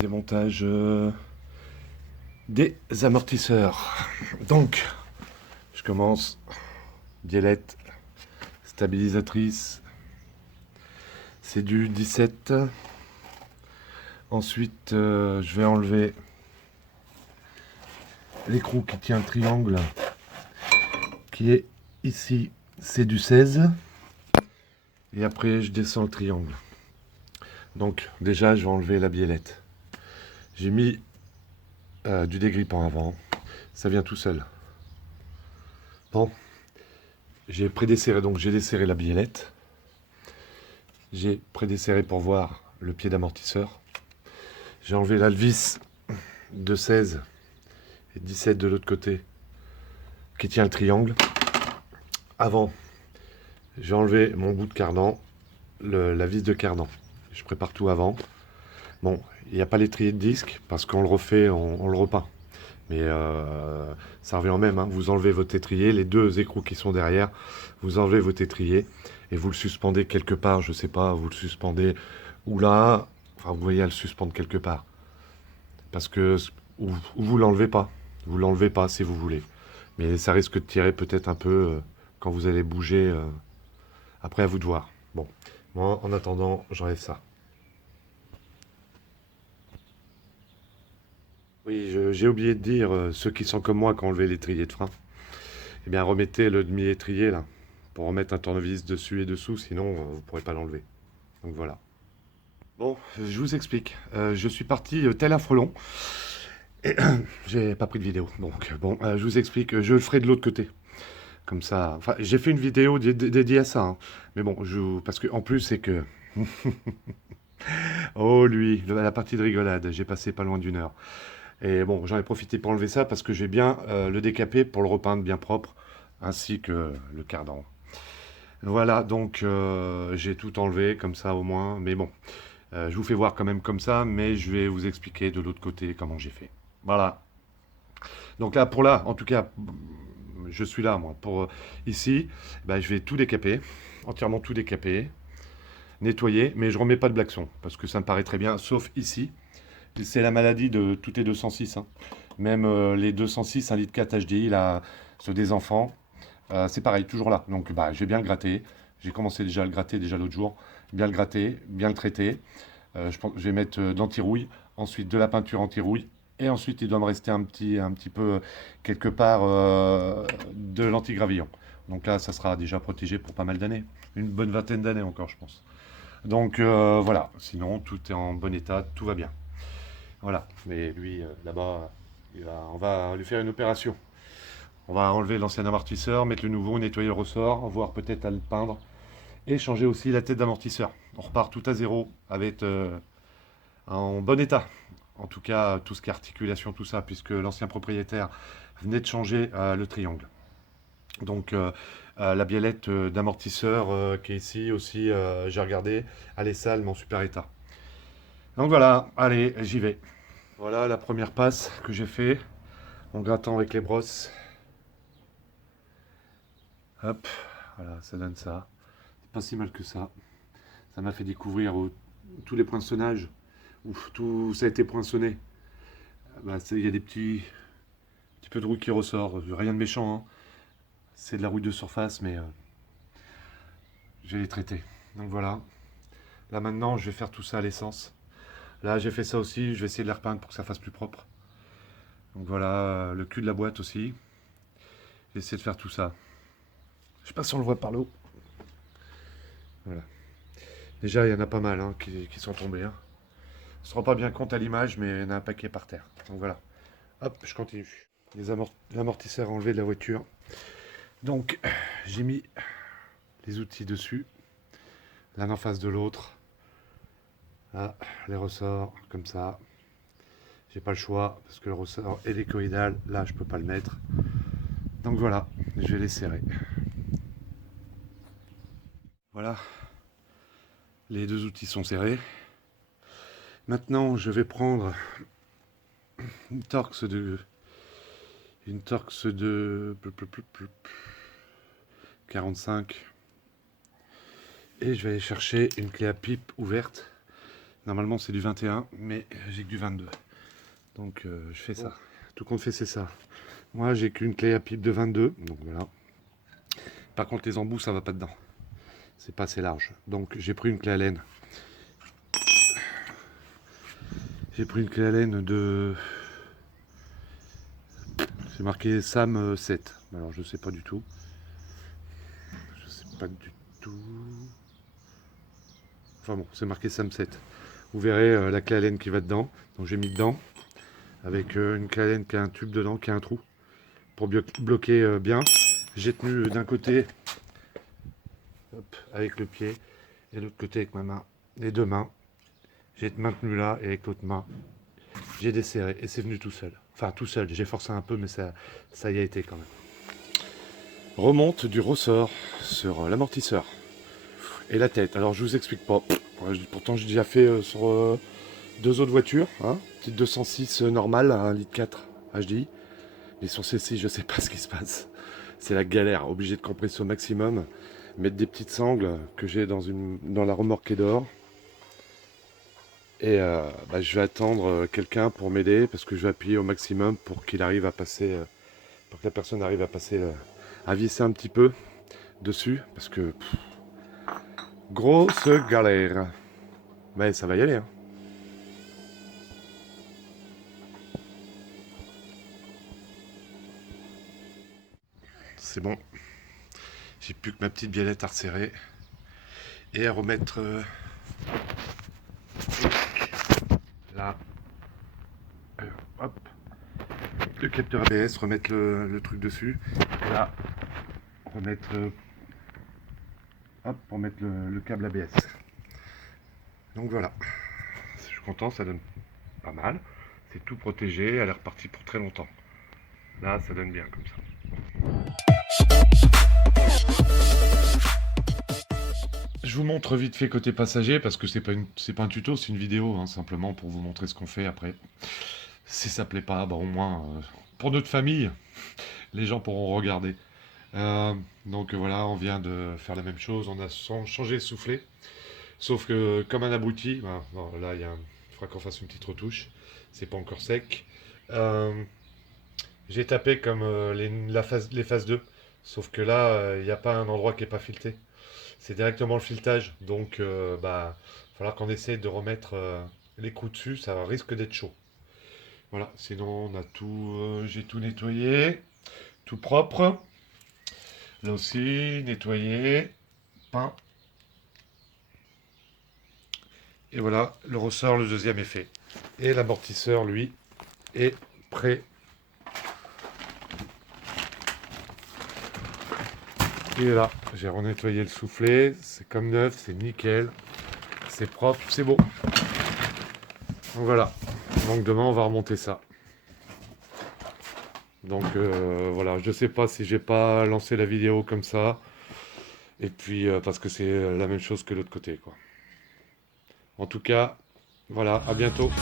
Démontage des amortisseurs. Donc, je commence. Biellette stabilisatrice. C'est du 17. Ensuite, je vais enlever l'écrou qui tient le triangle, qui est ici. C'est du 16. Et après, je descends le triangle. Donc, déjà, je vais enlever la biellette. J'ai mis du dégrippant avant. Ça vient tout seul. Bon, j'ai prédesserré, donc j'ai desserré la biellette. J'ai prédesserré pour voir le pied d'amortisseur. J'ai enlevé la vis de 16 et 17 de l'autre côté qui tient le triangle. Avant, j'ai enlevé mon bout de cardan, la vis de cardan. Je prépare tout avant. Bon, il n'y a pas l'étrier de disque parce qu'on le refait, on le repeint. Mais ça revient en même, hein. Vous enlevez votre étrier, les deux écrous qui sont derrière, vous enlevez votre étrier et vous le suspendez quelque part, je sais pas, vous le suspendez ou là, enfin vous voyez à le suspendre quelque part. Parce que ou vous l'enlevez pas, vous l'enlevez pas si vous voulez. Mais ça risque de tirer peut-être un peu quand vous allez bouger. Après à vous de voir. Bon, moi en attendant, j'enlève ça. Oui, j'ai oublié de dire, ceux qui sont comme moi qui ont enlevé l'étrier de frein, eh bien remettez le demi-étrier là, pour remettre un tournevis dessus et dessous, sinon vous ne pourrez pas l'enlever. Donc voilà. Bon, je vous explique. Je suis parti tel un frelon, et j'ai pas pris de vidéo. Donc bon, je vous explique, je le ferai de l'autre côté. Comme ça, enfin j'ai fait une vidéo dédiée à ça, hein. Mais bon, parce que en plus c'est que... Oh lui, la partie de rigolade, j'ai passé pas loin d'une heure. Et bon, j'en ai profité pour enlever ça parce que j'ai bien le décapé pour le repeindre bien propre, ainsi que le cardan. Voilà, donc j'ai tout enlevé comme ça au moins. Mais bon, je vous fais voir quand même comme ça, mais je vais vous expliquer de l'autre côté comment j'ai fait. Voilà. Donc là, pour là, en tout cas, je suis là, moi. Pour ici, bah, je vais tout décaper, entièrement tout décaper, nettoyer, mais je remets pas de blackson parce que ça me paraît très bien, sauf ici. C'est la maladie de tous les 206, hein. Même les 206, 1 litre 4 HDI, là, ceux des enfants, c'est pareil, toujours là. Donc bah, je vais bien le gratter. J'ai commencé déjà à le gratter déjà l'autre jour. Bien le gratter, bien le traiter. Je vais mettre de l'anti-rouille, ensuite de la peinture anti-rouille. Et ensuite, il doit me rester un petit peu, quelque part, de l'anti-gravillon. Donc là, ça sera déjà protégé pour pas mal d'années. Une bonne vingtaine d'années encore, je pense. Donc voilà, sinon, tout est en bon état, tout va bien. Voilà, mais lui, là-bas, on va lui faire une opération. On va enlever l'ancien amortisseur, mettre le nouveau, nettoyer le ressort, voire peut-être à le peindre, et changer aussi la tête d'amortisseur. On repart tout à zéro, avec en bon état. En tout cas, tout ce qui est articulation, tout ça, puisque l'ancien propriétaire venait de changer le triangle. Donc la biellette d'amortisseur qui est ici aussi, j'ai regardé, elle est sale, mais en super état. Donc voilà, allez, j'y vais. Voilà la première passe que j'ai fait en grattant avec les brosses. Hop, voilà, ça donne ça. C'est pas si mal que ça. Ça m'a fait découvrir tous les poinçonnages, où tout ça a été poinçonné. Bah, il y a des petits peu de rouille qui ressort. Rien de méchant, hein. C'est de la rouille de surface, mais je vais les traiter. Donc voilà. Là maintenant, je vais faire tout ça à l'essence. Là, j'ai fait ça aussi. Je vais essayer de la repeindre pour que ça fasse plus propre. Donc voilà, le cul de la boîte aussi. J'ai essayé de faire tout ça. Je sais pas si on le voit par l'eau. Voilà. Déjà, il y en a pas mal hein, qui sont tombés, hein. On se rend pas bien compte à l'image, mais il y en a un paquet par terre. Donc voilà. Hop, je continue. L'amortisseur enlevé de la voiture. Donc, j'ai mis les outils dessus, l'un en face de l'autre. Là, les ressorts, comme ça. J'ai pas le choix, parce que le ressort est hélicoïdal. Là, je peux pas le mettre. Donc voilà, je vais les serrer. Voilà, les deux outils sont serrés. Maintenant, je vais prendre une Torx de 45 et je vais aller chercher une clé à pipe ouverte Normalement c'est du 21, mais j'ai que du 22. Donc je fais ça. Tout compte fait, c'est ça. Moi j'ai qu'une clé à pipe de 22, donc voilà. Par contre les embouts ça va pas dedans. C'est pas assez large. Donc j'ai pris une clé à laine. J'ai pris une clé à laine de... C'est marqué Sam 7. Alors je sais pas du tout. Je sais pas du tout. Enfin bon, c'est marqué Sam 7. Vous verrez la clé à laine qui va dedans. Donc j'ai mis dedans. Avec une clé à laine qui a un tube dedans, qui a un trou. Pour bloquer bien. J'ai tenu d'un côté hop, avec le pied. Et l'autre côté avec ma main. Les deux mains. J'ai maintenu là et avec l'autre main. J'ai desserré et c'est venu tout seul. Enfin tout seul, j'ai forcé un peu mais ça y a été quand même. Remonte du ressort sur l'amortisseur et la tête. Alors je vous explique pas. Pourtant j'ai déjà fait sur deux autres voitures. Hein, petite 206 normale à 1,4 litre HDI. Mais sur celle-ci je sais pas ce qui se passe. C'est la galère, obligé de compresser au maximum. Mettre des petites sangles que j'ai dans la remorque qui est dehors. Et je vais attendre quelqu'un pour m'aider parce que je vais appuyer au maximum pour qu'il arrive à passer, pour que la personne arrive à passer, à visser un petit peu dessus parce que grosse galère. Mais ça va y aller. Hein. C'est bon. J'ai plus que ma petite biellette à resserrer et à remettre là. Hop. Le capteur ABS, remettre le truc dessus. Et là, remettre hop, pour mettre le câble ABS. Donc voilà, je suis content, ça donne pas mal. C'est tout protégé, elle est repartie pour très longtemps. Là, ça donne bien comme ça. Je vous montre vite fait côté passager parce que c'est pas un tuto, c'est une vidéo, hein, simplement pour vous montrer ce qu'on fait après. Si ça plaît pas, bah au moins pour notre famille, les gens pourront regarder. Donc voilà, on vient de faire la même chose, on a changé le soufflet. Sauf que comme un abruti, bah, bon, là il faudra qu'on fasse une petite retouche. C'est pas encore sec. J'ai tapé comme les phases 2. Sauf que là, il n'y a pas un endroit qui n'est pas fileté. C'est directement le filetage. Donc, il va falloir qu'on essaie de remettre les coups dessus. Ça risque d'être chaud. Voilà, sinon on a tout, j'ai tout nettoyé. Tout propre. Là aussi, nettoyé. Peint. Et voilà, le ressort, le deuxième est fait. Et l'amortisseur, lui, est prêt. Et là, j'ai renettoyé le soufflet, c'est comme neuf, c'est nickel, c'est propre, c'est beau. Donc voilà, donc demain on va remonter ça. Donc voilà, je sais pas si j'ai pas lancé la vidéo comme ça, et puis parce que c'est la même chose que l'autre côté quoi. En tout cas, voilà, à bientôt.